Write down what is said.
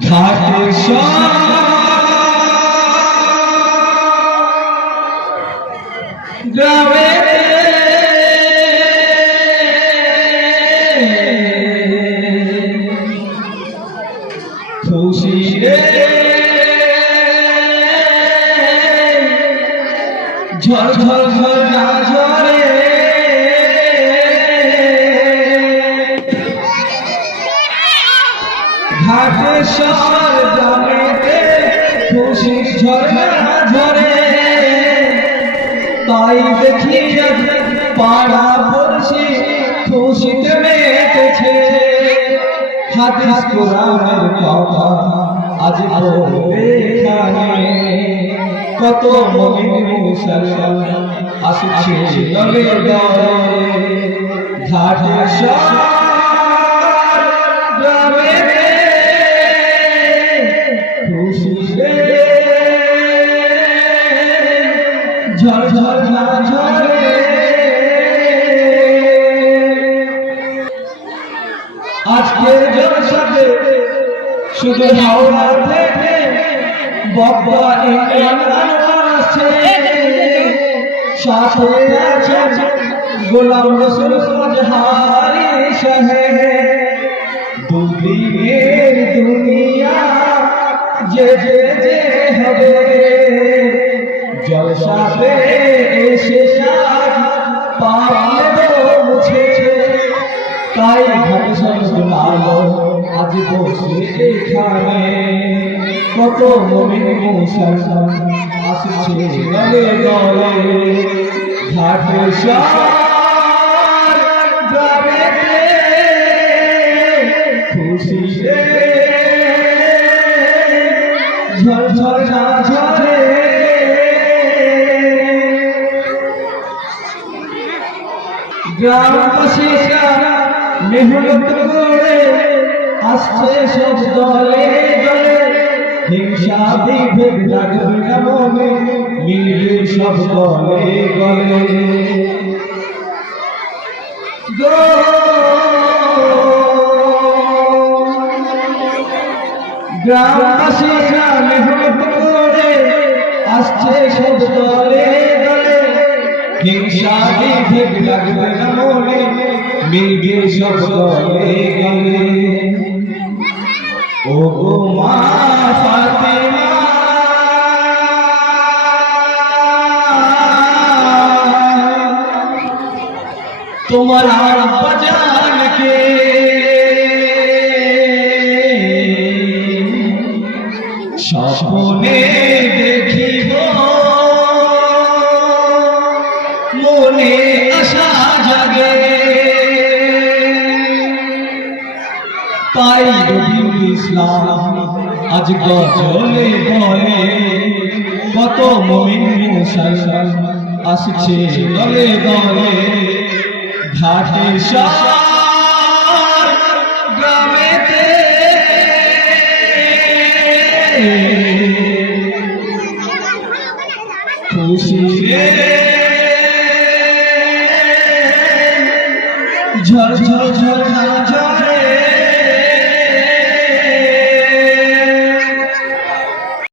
ঘাটে গ্রামে খুশি রে ঝড় ঝড় ঝড় না ঝরে ঘাটে শহর গ্রামেতে খুশি ঝড় না ঝরে তাই দেখি পাড়া পড়শি খুশিতে মেতেছে হাদিস কোরআনের কথা আজ বলবে এখানে কত মুমিন মুসলমান আসছে দলে দলে ঘাটে শহর গ্রামেতে খুশিতে ঝড় ঝড় না ঝরে আজকের জলসাতে শুধু হাওড়া থেকে বাবা ইমরান আসছে সাথে আছে গোলাম রসুল মজহারি সাহেব দুদিনের দুনিয়া যে যে যে হবে জলসাতে এসে সাজ পাবে মুছে তাই ঘাটে সমস্ত আলো আজ বসে এখানে কত মুমিন মুসলমান আসছে দলে দলে ঘাটে শহর গ্রামেতে খুশিতে ঝড় ঝড় না ঝরে গ্রামবাসীরা মেহনত করে আসছে সব দলে দলে হিংসা বিভেদ রাখবে না মনে মিলবে সব দলে দলে গ্রামবাসীরা মেহনত করে আসছে সব দলে দলে হিংসা বিভেদ রাখবে না মনে মিলবে সব দলে গলে ও গো মা ফাতেমা তোমার আব্বা জানকে স্বপ্নে দেখিব মনে আশা জাগে তাই রবিউল ইসলাম আজ গজলে বলে কত মুমিন মুসলমান আসছে দলে দলে ঘাটে শহর গ্রামেতে খুশি রে